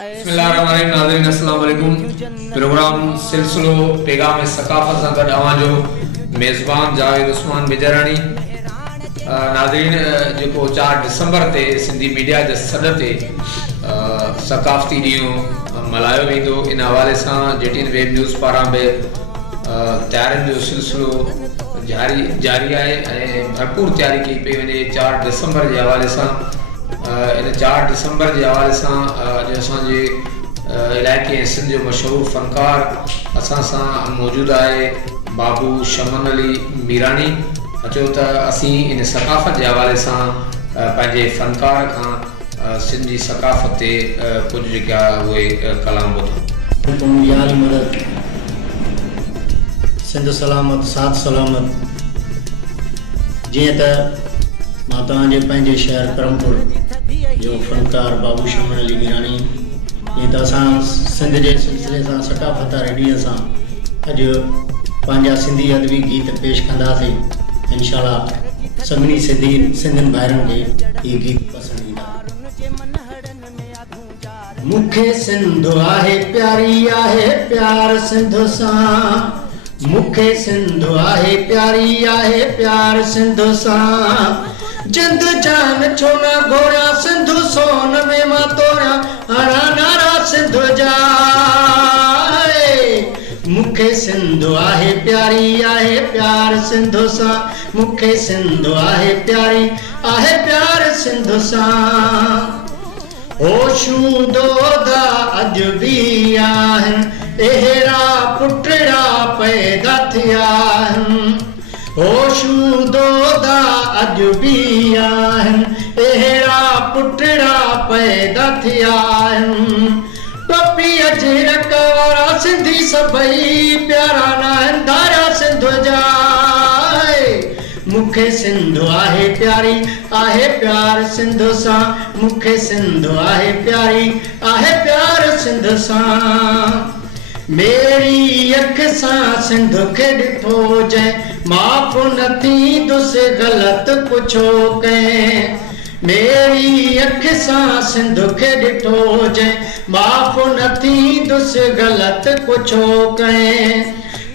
बिस्मिल्लाहिर्रहमानिर्रहीम। नाज़रीन अस्सलाम वालेकुम। प्रोग्राम सिलसिलो पैगाम सकाफ़त सां गॾु अवांजो मेज़बान जावेद उस्मान बिजरानी। नाज़रीन, जेको 4 दिसंबर ते सिंधी मीडिया जे सॾ ते सकाफ़ती ॾींहुं मल्हायो वेंदो, इन हवाले सां JTN वेब न्यूज़ पारां बि तयारियुनि जो सिलसिलो जारी आहे ऐं भरपूर तयारी कई पई वञे 4 दिसंबर जे हवाले सां। इन 4 दिसंबर जे हवाले सां अॼु असांजे इलाइक़े ऐं सिंध जो मशहूरु फ़नकार असां सां मौजूदु आहे बाबू शमन अली मीरानी। अचो त असीं इन सकाफ़त जे हवाले सां पंहिंजे फ़नकार खां सिंध जी सकाफ़त ते कुझु जेका उहे कलाम ॿुधूं। सिंध सलामत, साथ सलामत। जीअं त मां तव्हांजे पंहिंजे शहर करमपुर जो फ़नकार बाबू शमन अली मीरानी, जीअं त असां सिंध जे सिलसिले सां सकाफ़त वारे ॾींहं सां अॼु पंहिंजा सिंधी अदबी गीत पेश कंदासीं। इंशाअल्लाह सभिनी सिंधियुनि भाइरनि खे इहे गीत पसंदि ईंदा। मूंखे सिंध आहे प्यारी आहे प्यार सिंध सां, मूंखे सिंध आहे प्यारी आहे प्यार सिंध सां। जिंद जान छो न घोड़ा सिंध सोन में मां तोड़ा हरा नारा सिंध जा। मूंखे सिंध आहे प्यारी आहे प्यार सिंध सां, मूंखे सिंध आहे प्यारी आहे प्यार सिंध सां। होशूं दोदा अॼु बि आहिनि, अहिड़ा पुटड़ा पैदा थिया आहिनि। होशूं दोदा अॼु बि आहिनि, अहिड़ा पुटड़ा पैदा थिया आहिनि। टोपी अजरक वारा सिंधी सभई प्यारा नाहिनि धारा सिंध जा। मूंखे सिंध आहे प्यारी आहे प्यार सिंध सां, मूंखे सिंध आहे प्यारी आहे प्यार सिंध सां। मेरी अख सां सिंध खे ॾिठो जंहिं माफ़ न थींदुसि ग़लत पुछो कंहिं। मेरी अख सां सिंध खे ॾिठो जंहिं माफ़ न थींदुसि ग़लत पुछो कंहिं।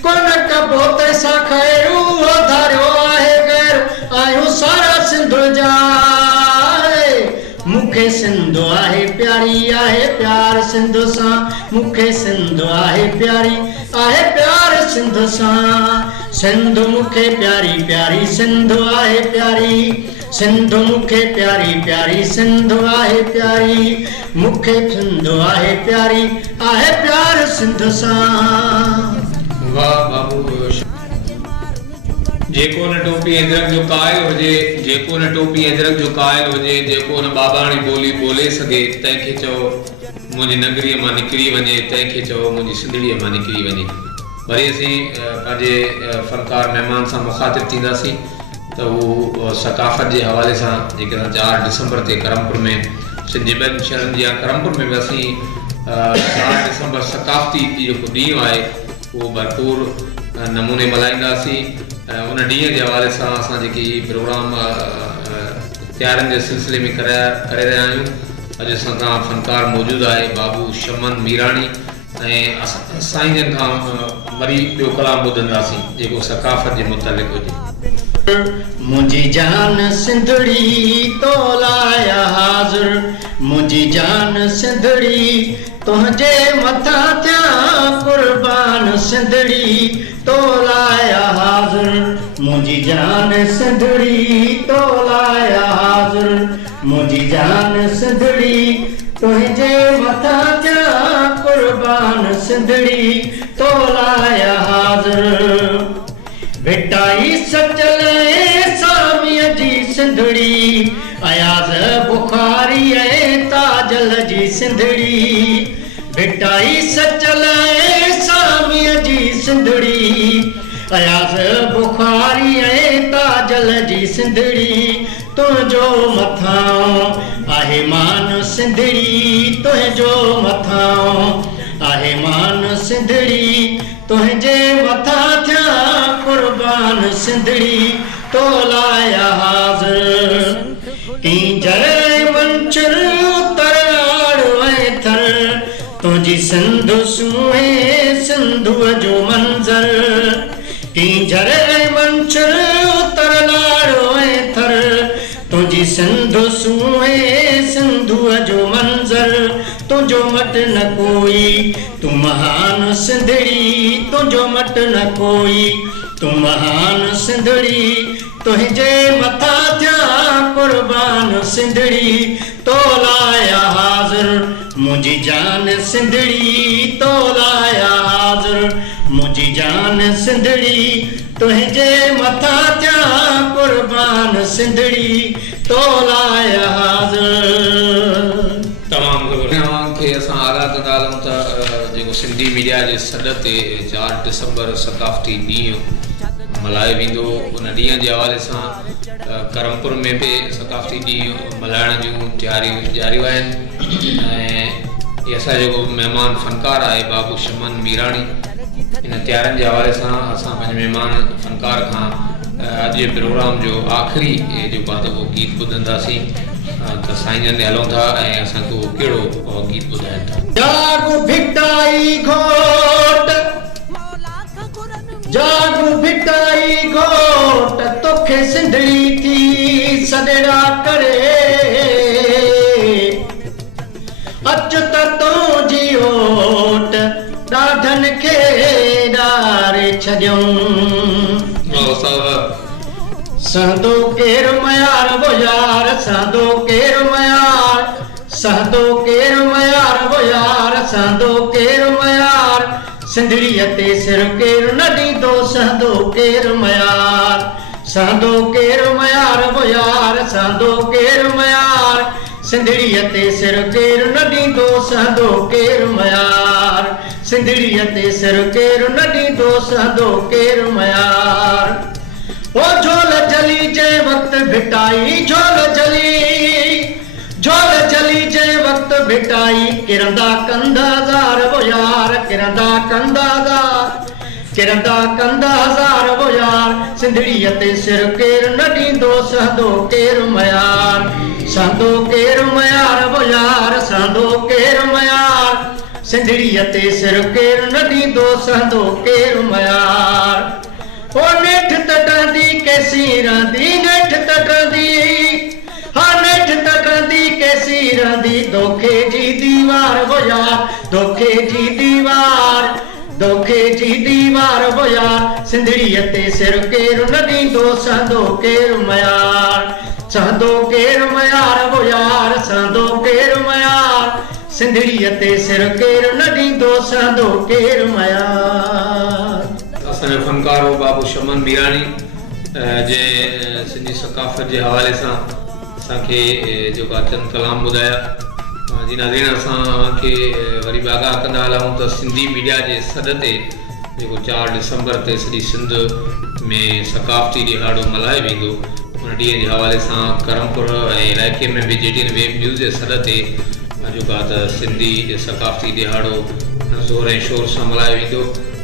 कोन कबो तंहिंसां ख़ैरु धारियो आहे ग़ैर आहियूं सारा सिंध जा। मूंखे सिंध आहे प्यारी आहे प्यार सिंध सां, मूंखे सिंध आहे प्यारी आहे प्यार सिंध सां। सिंध मूंखे प्यारी प्यारी सिंध आहे प्यारी, सिंध मूंखे प्यारी प्यारी सिंध आहे प्यारी, मूंखे सिंध आहे प्यारी आहे प्यार सिंध सां। वाह बाबू, जेको न टोपी अजरक जो कायल हुजे, जेको न टोपी अजरक जो कायल हुजे, जेको न बाबाणी ॿोली ॿोले सघे, तंहिंखे चओ मुंहिंजी नगरीअ मां निकिरी वञे, तंहिंखे चओ मुंहिंजी सिंधड़ीअ मां निकिरी वञे। वरी असीं पंहिंजे फ़नकार महिमान सां मुख़ातिब थींदासीं त उहो सकाफ़त जे हवाले सां जेके 4 दिसंबर ते करमपुर में सिंध जे ॿियनि शहरनि जी करमपुर में बि असीं 4 दिसंबर सकाफ़ती जेको ॾींहुं आहे उहो भरपूर नमूने मल्हाईंदासीं। उन ॾींहं जे हवाले सां असां जेकी प्रोग्राम तयारियुनि जे सिलसिले में करे रहिया आहियूं। अॼु असां खां फ़नकार मौजूदु आहे बाबू शमन मीरानी ऐं साईं जन खां वरी ॿियो कलाम ॿुधंदासीं जेको सकाफ़त जे मुतालिक़ हुजे। मुंहिंजी जान सिंधड़ी तो लाया हाज़िर, मुंहिंजी जान सिंधड़ी तुंहिंजे मथां थिया कुर्बान सिंधड़ी तो लाया हाज़िर। मुंहिंजी जान सिंधड़ी तो लाया हाज़िर, मुंहिंजी जान सिंधड़ी तुंहिंजे मथां थिया कुर्बान सिंधड़ी तो लाया हाज़िर। भिटाई सचल सामीअ जी सिंधड़ी, अयाज़ बुखारी ऐं ताजल जी सिंधड़ी। भिटाई सचल सामीअ जी सिंधड़ी, अयाज़ बुखारी ऐं ताजल जी सिंधड़ी। तुंहिंजो मथां आहे मान सिंधड़ी, तुंहिंजो मथां आहे मान सिंधड़ी, तुंहिंजे मथां थिया कुर्बान सिंधड़ी तो लाया हाज़िर। कींजर मंचर तराड़ ऐं थर तुझी सिंध सूहे सिंधुअ जो मंज़र कींझर ऐं मंचर उतर लाड़ो ऐं थर तुझी सिंध सूहे सिंधुअ जो मंज़र तुझो मट न कोई तू महान सिंधड़ी तुझो मट न कोई तू महान सिंधड़ी तुझे मथा थिया कुर्बान सिंधड़ी तो लाया हाज़िर मुझी जान सिंधड़ी तो लाया हाज़िर मुझी जान सिंधड़ी तुझे मथा थिया कुर्बान सिंधड़ी तो लाया हाज़िर। तमामु ज़बरदस्त खे असां आगाह कंदा हलूं त जेको सिंधी मीडिया जे सॾ ते 4 डिसंबर सकाफ़ती ॾींहुं मल्हायो वेंदो उन ॾींहं जे हवाले सां करमपुर में बि सकाफ़ती ॾींहुं मल्हाइण जूं तयारियूं जारियूं आहिनि ऐं इहे असां जेको महिमान फ़नकार आहे बाबू शमन मीराणी इन तयारियुनि जे हवाले सां असां पंहिंजे महिमान फ़नकार खां अॼु जे प्रोग्राम जो आख़िरी जेको आहे त उहो गीत ॿुधंदासीं त साईं जन हलूं था ऐं असांखे उहो कहिड़ो गीत ॿुधाइनि था। जागू भिटाई घोट जागू भिटाई घोट तोखे सिंधड़ी थी सॾड़ा करे अच त तुंहिंजी ओट ॾाढनि खे ॾारे छॾियऊं सहंदो केरु मयार वो यार सहंदो केरु मयार सहंदो केरु मयार वो यार सहंदो केरु मयार सिंधड़ीअ ते सिर केरु न ॾींदो सहंदो केरु मयार सहंदो केरु मयार वो यार सहंदो केरु मयार सिंधड़ीअ ते सिर केरु न ॾींदो सहंदो केरु मयार सिंधड़ीअ ते सिर केरु न ॾींदो सहंदो केरु मयार ओ झोल जली जे वक्त भिटाई झोल जली जे वक्त भिटाई किरंदा कंधा हज़ार वो यार किरंदा कंधा हज़ार वो यार सिंधड़ीअ ते सिर केरु न ॾींदो सहंदो केरु मयार सहंदो केरु मयार वो यार सहंदो केरु मयार सिंधड़ीअ ते सिर केरु न ॾींदो सहंदो केरु मयार ओ नेठ तटंदी कैसी रहंदी नेठ तटंदी हा नेठ तटंदी कैसी रहंदी धोखे जी दीवार वो यार धोखे जी दीवार वो यार सिंधड़ीअ ते सिर केरु न ॾींदो सहंदो केरु मयार सहंदो केरु मयार वो यार सहंदो केरु मयार सिंधड़ीअ ते सिर केरु न ॾींदो सहंदो केरु मयार। असांजो फ़नकार हो बाबू शमन मीराणी जे सिंधी सकाफ़त जे हवाले सां असांखे जेका चंद कलाम ॿुधाया। जी नाज़रीन असांखे वरी बि आगाह कंदा हलूं त सिंधी मीडिया जे सॾ ते जेको 4 डिसंबर ते सॼी सिंध में सकाफ़ती ॾिहाड़ो मल्हायो वेंदो उन ॾींहं जे हवाले सां करमपुर ऐं इलाइक़े में बि JTN वेब न्यूज़ जे सॾ ते जेको आहे त सिंधी सकाफ़ती ॾिहाड़ो ज़ोर ऐं शोर सां मल्हायो वेंदो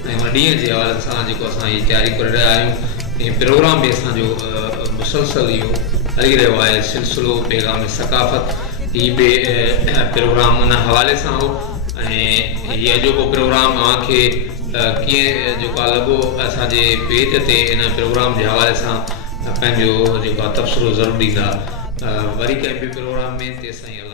ऐं उन ॾींहं जे हवाले सां जेको असां हीअ तयारी करे रहिया आहियूं ऐं प्रोग्राम बि असांजो मुसलसल इहो हली रहियो आहे सिलसिलो पैगाम सकाफ़त हीअ बि प्रोग्राम उन हवाले सां हो ऐं हीअ अॼोको प्रोग्राम तव्हांखे कीअं जेको आहे लॻो असांजे पेज ते इन प्रोग्राम जे हवाले सां पंहिंजो जेको आहे तबसरो ज़रूरु ॾींदा वरी कंहिं बि प्रोग्राम में तेसिताईं